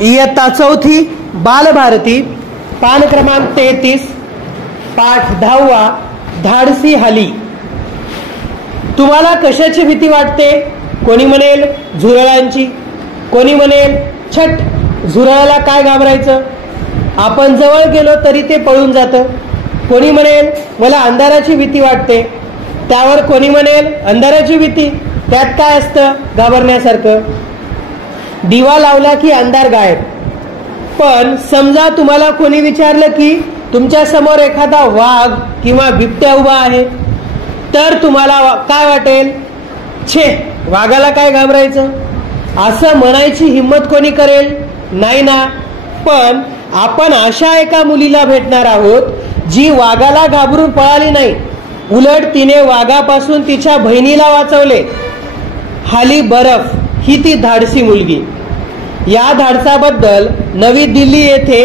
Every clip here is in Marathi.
इयत्ता चौथी बालभारती पान क्रमांक 33 पाठ 10वा धाडसी हाली। तुम्हाला कशाची भीती वाटते? कोणी म्हणेल झुरळांची, कोणी म्हणेल छट झुरळाला काय घाबरायचं, आपण जवळ गेलो तरी ते पळून जातं। कोणी म्हणेल मला अंधाराची भीती वाटते, त्यावर कोणी म्हणेल अंधाराची भीती त्यात काय असतं घाबरण्यासारखं, दिवा लावला की अंधार गायब। पण समजा तुम्हाला कोणी विचारलं की तुमच्या समोर एखादा वाघ किंवा बिबट्या उभा आहे, तर तुम्हाला काय वाटेल? छे, वाघाला काय घाबरायचं असं म्हणायची हिम्मत कोणी करेल? नाही ना। पण आपण अशा एका मुलीला भेटणार आहोत जी वाघाला घाबरून पळाली नाही, उलट तिने वाघापासून तिच्या बहिणीला वाचवले। हाली बर्फ ही ती धाडसी मुलगी। या धाडसाबद्दल नवी दिल्ली येथे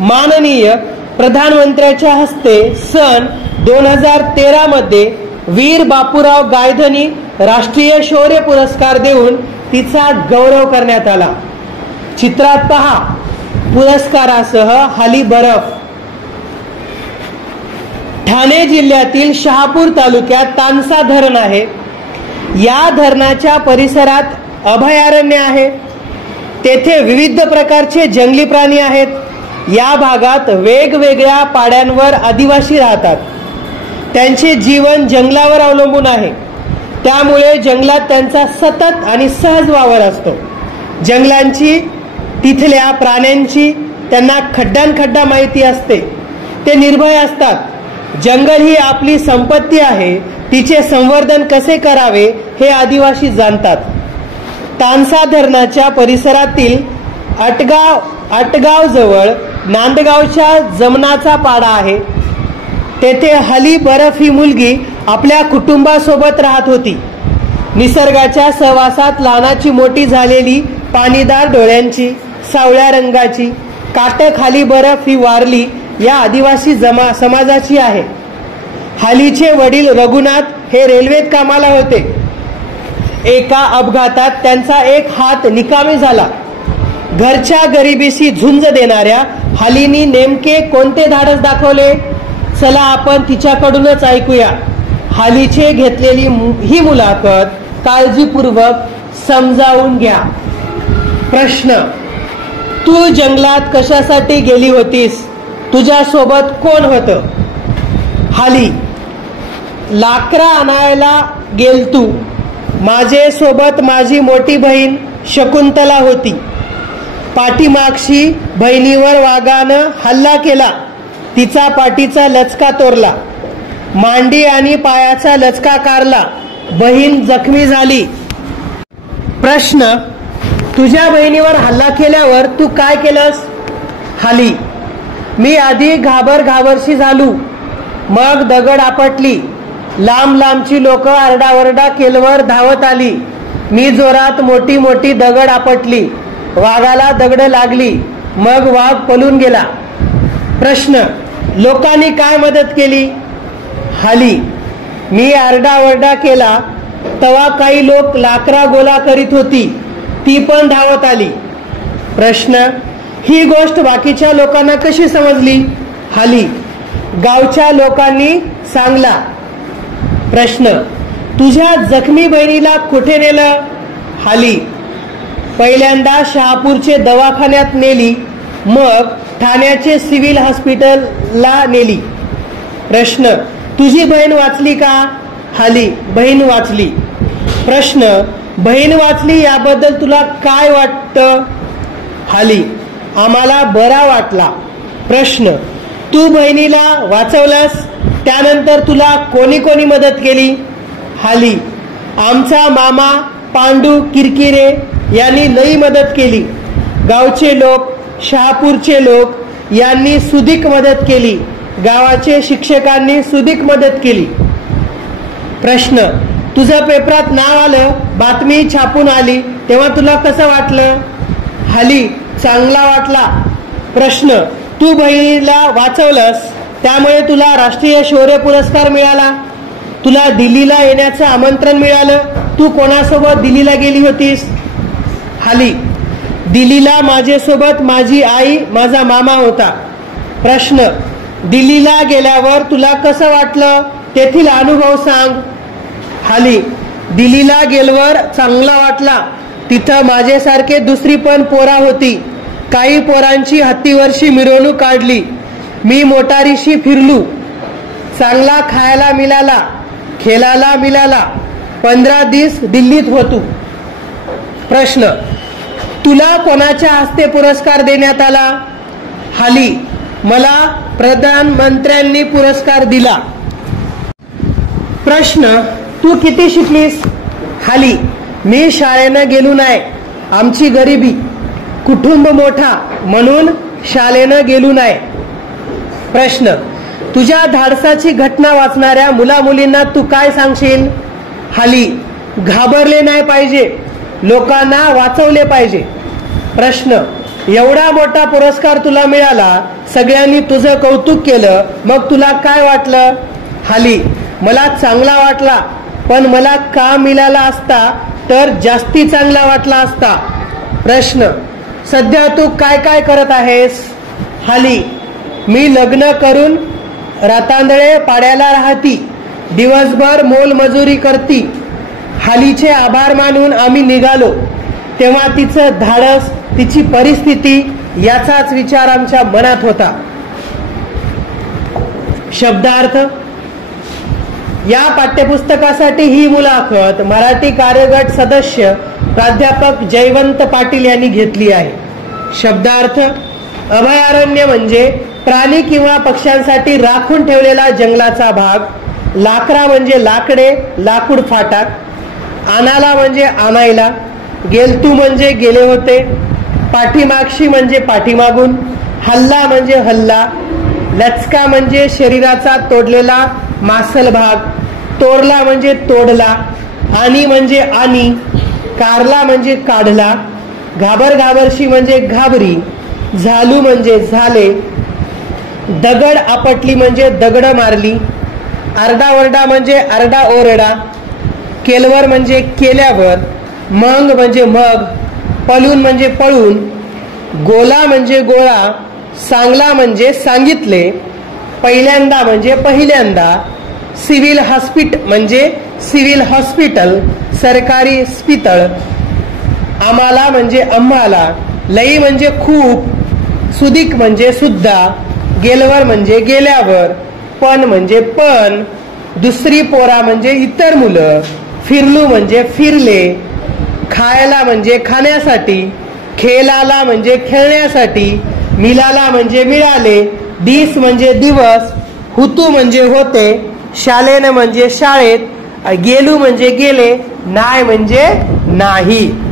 माननीय प्रधानमंत्र्याच्या हस्ते सन 2013 मध्ये वीर बापूराव गायधनी राष्ट्रीय शौर्य पुरस्कार देऊन तिचा गौरव करण्यात आला। चित्रात पहा पुरस्कारासह हाली बर्फ। ठाणे जिल्ह्यातील शहापूर तालुक्यात तानसा धरण आहे। या धरणाच्या परिसरात अभयारण्य आहे, तेथे विविध प्रकारचे जंगली प्राणी आहेत। या भागात वेगवेगळ्या पाड्यांवर आदिवासी राहतात, त्यांचे जीवन जंगलावर अवलंबून आहे, त्यामुळे जंगलात त्यांचा सतत आणि सहज वावर असतो। जंगलांची तिथल्या प्राण्यांची त्यांना खड्डांखड्डा माहिती असते, ते निर्भय असतात। जंगल ही आपली संपत्ती आहे, तिचे संवर्धन कसे करावे हे आदिवासी जाणतात। तानसा धरणाच्या परिसरातील अटगाव जवळ नांदगावच्या जमनाचा पाडा आहे, तेथे हाली बर्फ ही मुलगी आपल्या कुटुंबासोबत राहत होती। निसर्गाच्या सहवासात लहानाची मोठी झालेली, पाणीदार डोळ्यांची, सावळ्या रंगाची, काटक हाली बर्फ ही वारली या आदिवासी समाजाची आहे। हालीचे वडील रघुनाथ हे रेल्वेत कामाला होते। एका अपघातात त्यांचा एक हात निकामी झाला। घरच्या गरिबीशी झुंज देणाऱ्या हालीनी नेमके कोणते धाडस दाखवले? चला आपण तिच्याकडूनच ऐकूया। हालीचे घेतलेली ही मुलाखत काळजीपूर्वक समजावून घ्या। प्रश्न: तू जंगलात कशासाठी गेली होतीस? तुझ्या सोबत कोण होतं? हाली: लाकरा आणायला गेलतू, माझे सोबत माझी मोठी बहीण शकुंतला होती। पाठीमागशी बहिणीवर वाघानं हल्ला केला, तिचा पाठीचा लचका तोरला, मांडी आणि पायाचा लचका काढला, बहीण जखमी झाली। प्रश्न: तुझ्या बहिणीवर हल्ला केल्यावर तू काय केलंस? हाली: मी आधी घाबरशी झालो, मग दगड आपटली, लांब लांबची लोक आरडाओरडा केलवर धावत आली, मी जोरात मोठी मोठी दगड आपटली, वाघाला दगड लागली, मग वाघ पळून गेला। प्रश्न: लोकांनी काय मदत केली? हाली: मी आरडाओरडा केला तेव्हा काही लोक लाकडा गोळा करीत होती, ती पण धावत आली। प्रश्न: ही गोष्ट बाकीच्या लोकांना कशी समजली? हाली: गावच्या लोकांनी सांगला। प्रश्न: तुझ्या जखमी बहिणीला कुठे नेलं? हाली: पहिल्यांदा शहापूरचे दवाखान्यात नेली, मग ठाण्याचे सिव्हिल हॉस्पिटलला नेली। प्रश्न: तुझी बहीण वाचली का? हाली: बहीण वाचली। प्रश्न: बहीण वाचली याबद्दल तुला काय वाटतं? हाली: आम्हाला बरा वाटला। प्रश्न: तू बहिणीला वाचवलंस, त्यानंतर तुला कोणी कोणी मदत केली? हाली: आमचा मामा पांडू किरकिरे यांनी लई मदत केली, गावचे लोक, शहापूरचे लोक यांनी सुदीक मदत केली, गावाचे शिक्षकांनी सुदीक मदत केली। प्रश्न: तुझं पेपरात नाव आलं, बातमी छापून आली, तेव्हा तुला कसं वाटलं? हाली: चांगला वाटला। प्रश्न: तू बहिणीला वाचवलंस, त्यामुळे तुला राष्ट्रीय शौर्य पुरस्कार मिळाला, तुला दिल्लीला येण्याचं आमंत्रण मिळालं, तू कोणासोबत दिल्लीला गेली होतीस? हाली: दिल्लीला माझ्यासोबत माझी आई माझा मामा होता. प्रश्न, दिल्लीला गेल्यावर तुला कसं वाटलं, तेथील अनुभव सांग. हाली, दिल्लीला गेल्यावर चांगला वाटला. तिथं माझ्यासारखे दुसरी पण पोरा होती. काही पोरांची हत्तीवरची मिरवणूक काढली. मी मोटारीशी फिरलू. चांगला खायला मिळाला, खेळायला मिळाला. 15 दिवस दिल्लीत होतो. प्रश्न, तुला कोणाच्या हस्ते पुरस्कार देण्यात आला. हाली, मला प्रधानमंत्र्यांनी पुरस्कार दिला. प्रश्न, तू किती शिकलीस. हाली, मी शाळेनं गेलो नाही. आमची गरिबी, कुटुंब मोठा म्हणून शाळेनं गेलो नाही. प्रश्न, तुझ्या धाडसाची घटना वाचणाऱ्या मुला मुलींना तू काय सांगशील. हाली, घाबरले नाही पाहिजे, लोकांना वाचवले पाहिजे. प्रश्न, एवढा मोठा पुरस्कार तुला मिळाला, सगळ्यांनी तुझं कौतुक केलं, मग तुला काय वाटलं. हाली, मला चांगला वाटला, पण मला का मिळाला असता तर जास्ती चांगला वाटला असता. प्रश्न, सध्या तू काय काय करत आहेस. हाली, मी लग्न करून रातांदळे पाड्याला राहती. दिवसभर मोलमजुरी करती. हालीचे आभार मानून आम्ही निघालो. तेव्हा तिचं धाडस, तिची परिस्थिती याचाच विचार आमच्या मनात होता. शब्दार्थ. या पाठ्यपुस्तकासाठी ही मुलाखत मराठी कार्यगट सदस्य प्राध्यापक जयवंत पाटील यांनी घेतली आहे. शब्दार्थ. अभयारण्य म्हणजे प्राणी किंवा पक्ष्यांसाठी राखून ठेवलेला जंगलाचा भाग. लाकरा म्हणजे लाकडे, लाकूड फाटा. आणाला म्हणजे आणायला. गेलतू म्हणजे गेले होते. पाठीमागशी म्हणजे पाठीमागून. हल्ला म्हणजे हल्ला. लचका म्हणजे शरीराचा तोडलेला मासल भाग. तोडला म्हणजे तोडला. आणि म्हणजे आणि. कारला म्हणजे काढला. घाबर घाबरशी म्हणजे घाबरी. झालू म्हणजे झाले. दगड आपटली म्हणजे दगड मारली. आरडाओरडा म्हणजे आरडा ओरडा. केलवर म्हणजे केल्यावर. मग म्हणजे मग. पळून म्हणजे पळून. गोला म्हणजे गोळा. सांगला म्हणजे सांगितले. पहिल्यांदा म्हणजे पहिल्यांदा. सिव्हिल हॉस्पिटल म्हणजे सिव्हिल हॉस्पिटल, सरकारी इस्पितळ. आम्हाला म्हणजे आम्हाला. लई म्हणजे खूप. सुदिक म्हणजे सुद्धा. गेलवर म्हणजे गेल्यावर. पण म्हणजे पण. दुसरी पोरा म्हणजे इतर मुलं. फिरलू म्हणजे फिरले. खायला म्हणजे खाण्यासाठी. खेळाला म्हणजे खेळण्यासाठी. मिळाला म्हणजे मिळाले. दिस म्हणजे दिवस. हुतू म्हणजे होते. शाळेनं म्हणजे शाळेत. गेलू म्हणजे गेले. नाही म्हणजे नाही.